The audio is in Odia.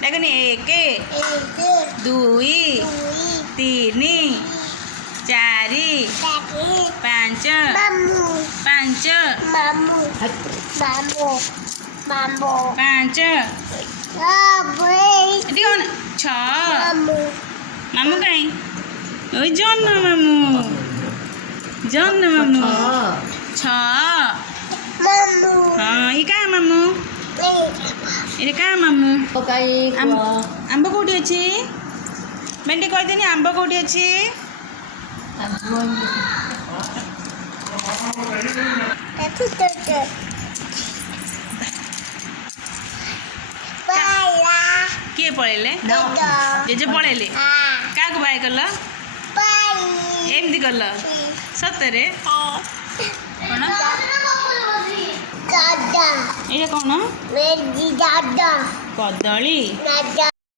देखनी 1 2 3 4 5 5 5 ଏଠି କ'ଣ 6 ମାମୁଁ କାଇଁ ଓଇ ଜନ୍ମ ମାମୁଁ 6 ହଁ ଇ କାଁ ମାମୁଁ ଏଠି କାଁ ମାମୁଁ ଆମ୍ବ କେଉଁଠି ଅଛି ବେଣ୍ଟି କହିଦେନି ଆମ୍ବ କେଉଁଠି ଅଛି କିଏ ପଳେଇଲେ ଜେଜେ ପଳେଇଲେ କାହାକୁ ବାଏ କଲ ଏମିତି କଲ ସତରେ କ'ଣ ଏଇଟା କ'ଣ କଦଳୀ